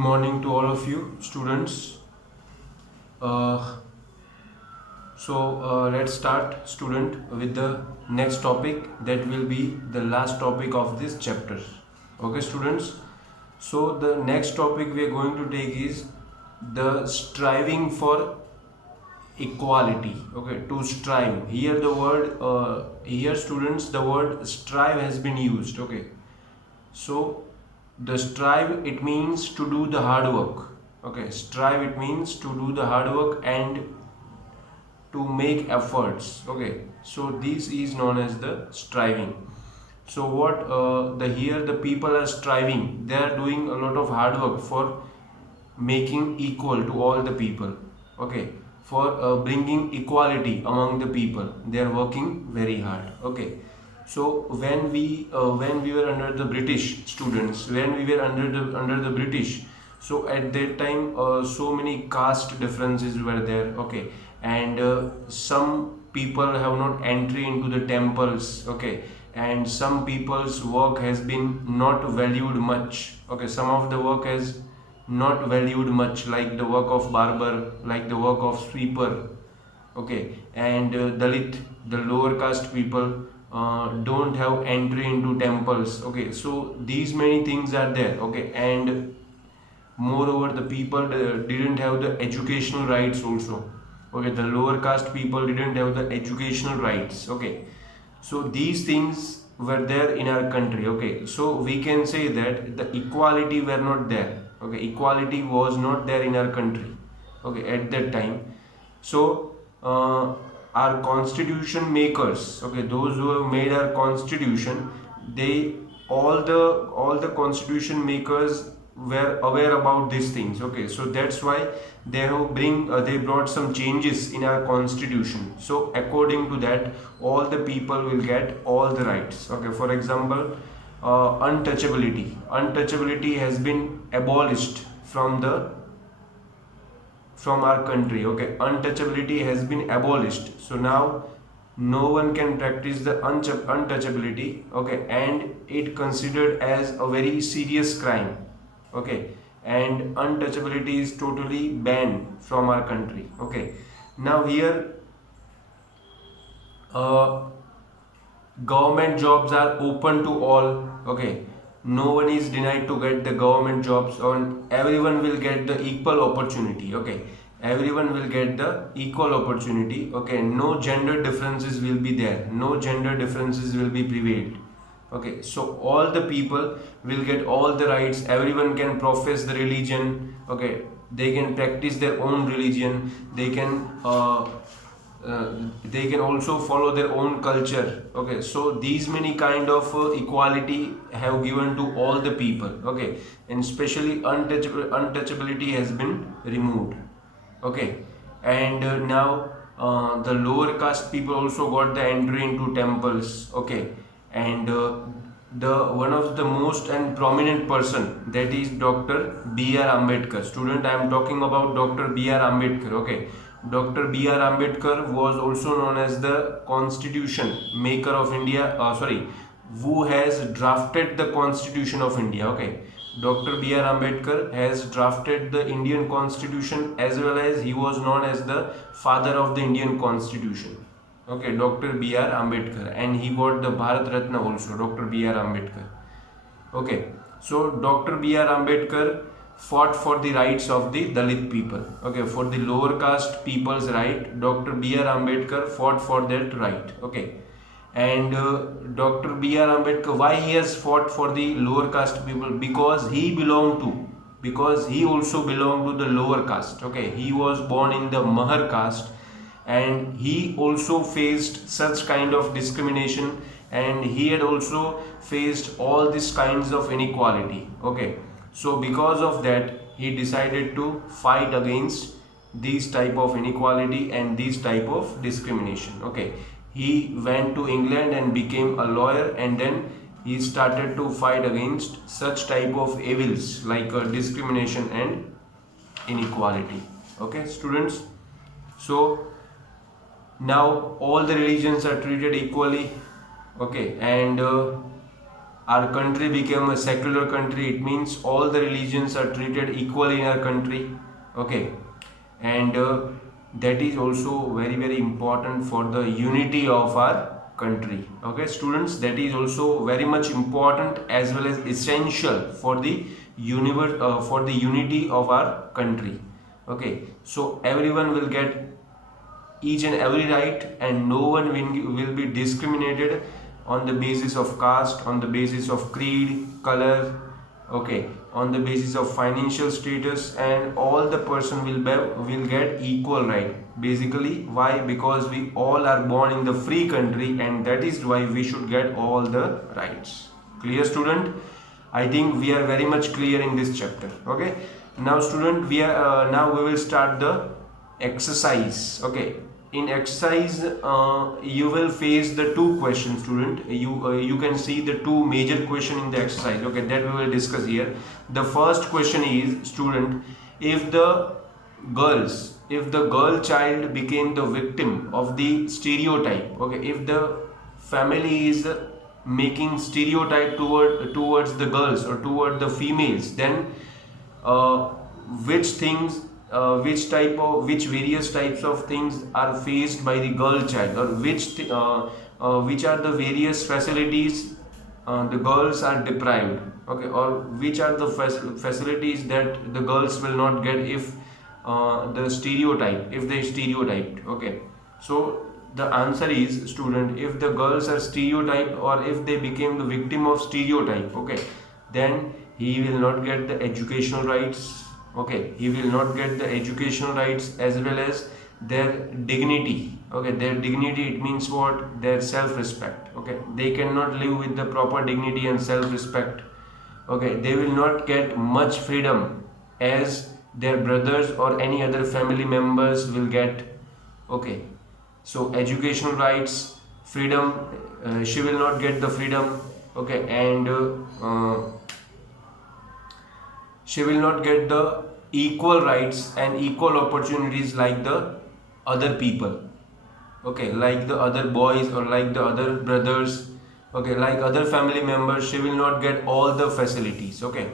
morning to all of you students. Uh, let's start student with the next topic that will be the last topic of this chapter. Okay students. So the next topic we are going to take is the striving for equality. Okay, to strive. Here the word here students the word strive has been used. Okay, so the strive, it means to do the hard work. Okay, strive, it means to do the hard work and to make efforts. Okay, so this is known as the striving. So what the here the people are striving, they are doing a lot of hard work for making equal to all the people. Okay, for bringing equality among the people, they are working very hard. Okay, so when we were under the British students, when we were under the British, so at that time so many caste differences were there. Okay, and some people have not entry into the temples. Okay, and some people's work has been not valued much. Okay, some of the work has not valued much, like the work of barber, like the work of sweeper. Okay, and Dalit, the lower caste people, don't have entry into temples. Okay, so these many things are there. Okay, and moreover the people didn't have the educational rights also. Okay, the lower caste people didn't have the educational rights. Okay, so these things were there in our country. Okay, so we can say that the equality were not there. Okay, equality was not there in our country. Okay, at that time. So our constitution makers, okay, those who have made our constitution, they all the constitution makers were aware about these things. Okay, so that's why they brought some changes in our constitution. So according to that, all the people will get all the rights. Okay, for example, untouchability has been abolished from our country. Okay, untouchability has been abolished, so now no one can practice the untouchability. Okay, and it considered as a very serious crime. Okay, and untouchability is totally banned from our country. Okay, now here government jobs are open to all. Okay, no one is denied to get the government jobs, and everyone will get the equal opportunity. Okay, everyone will get the equal opportunity. Okay, no gender differences will be there, no gender differences will be prevailed. Okay, so all the people will get all the rights, everyone can profess the religion. Okay, they can practice their own religion, they can also follow their own culture. Okay, so these many kind of equality have given to all the people. Okay, and especially untouchability has been removed. Okay, and now the lower caste people also got the entry into temples. Okay, and the one of the most and prominent person, that is Dr. B.R. Ambedkar. Student, I am talking about Dr. B.R. Ambedkar. Okay, Dr. B.R. Ambedkar was also known as the constitution maker of India. Who has drafted the constitution of India. Okay, Dr. B.R. Ambedkar has drafted the Indian constitution, as well as he was known as the father of the Indian constitution. Okay, Dr. B.R. Ambedkar, and he got the Bharat Ratna also, Dr. B.R. Ambedkar. Okay, so Dr. B.R. Ambedkar fought for the rights of the Dalit people. Okay, for the lower caste people's right, Dr. B.R. Ambedkar fought for that right. Okay, and Dr. B.R. Ambedkar, why he has fought for the lower caste people? Because he also belonged to the lower caste. Okay, he was born in the Mahar caste, and he also faced such kind of discrimination, and he had also faced all these kinds of inequality. Okay, so because of that, he decided to fight against these type of inequality and these type of discrimination. Okay, he went to England and became a lawyer, and then he started to fight against such type of evils like discrimination and inequality. Okay students, so now all the religions are treated equally. Okay, and our country became a secular country. It means all the religions are treated equally in our country. Okay, and that is also very important for the unity of our country. Okay students, that is also very much important as well as essential for the for the unity of our country. Okay, so everyone will get each and every right, and no one will be discriminated on the basis of caste, on the basis of creed, color, okay, on the basis of financial status, and all the person will get equal right. Basically, why? Because we all are born in the free country, and that is why we should get all the rights. Clear student? I think we are very much clear in this chapter. Okay, now student, now we will start the exercise. Okay, in exercise you will face the two questions student. You can see the two major question in the exercise. Okay, that we will discuss here. The first question is, student, if the girl child became the victim of the stereotype. Okay, if the family is making stereotype towards the girls or toward the females, then which things which various types of things are faced by the girl child, or which are the various facilities the girls are deprived. Okay, or which are the facilities that the girls will not get if if they stereotyped. Okay, so the answer is, student, if the girls are stereotyped or if they became the victim of stereotype, okay, then he will not get the educational rights. Okay, he will not get the educational rights as well as their dignity. Okay, their dignity, it means what? Their self-respect. Okay, they cannot live with the proper dignity and self-respect. Okay, they will not get much freedom as their brothers or any other family members will get. Okay, so educational rights, freedom, she will not get the freedom. Okay, and she will not get the equal rights and equal opportunities like the other people. Okay, like the other boys or like the other brothers. Okay, like other family members, she will not get all the facilities. Okay,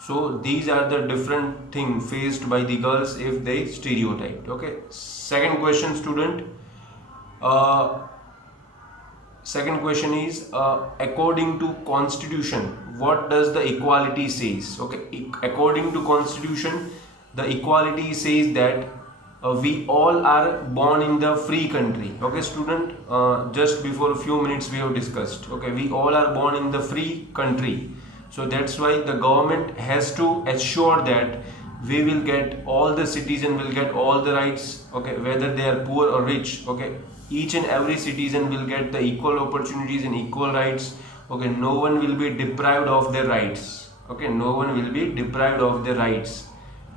so these are the different things faced by the girls if they stereotyped. Okay, second question, student. Second question is, according to constitution, what does the equality says? Okay, according to constitution, the equality says that we all are born in the free country. Okay student, just before a few minutes we have discussed. Okay, we all are born in the free country, so that's why the government has to assure that we will get, all the citizens will get all the rights. Okay, whether they are poor or rich. Okay, each and every citizen will get the equal opportunities and equal rights. Okay, no one will be deprived of their rights. Okay, no one will be deprived of their rights.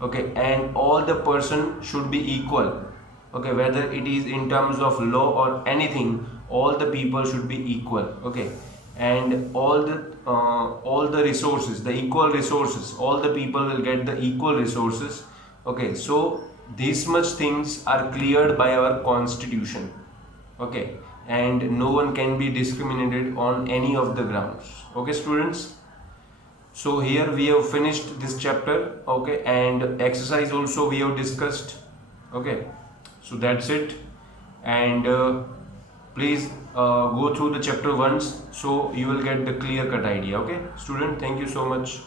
Okay, and all the person should be equal. Okay, whether it is in terms of law or anything, all the people should be equal. Okay, and all the resources, the equal resources, all the people will get the equal resources. Okay, so these much things are cleared by our constitution. Okay, and no one can be discriminated on any of the grounds. Okay students, so here we have finished this chapter. Okay, and exercise also we have discussed. Okay, so that's it, and please go through the chapter once so you will get the clear cut idea. Okay student, thank you so much.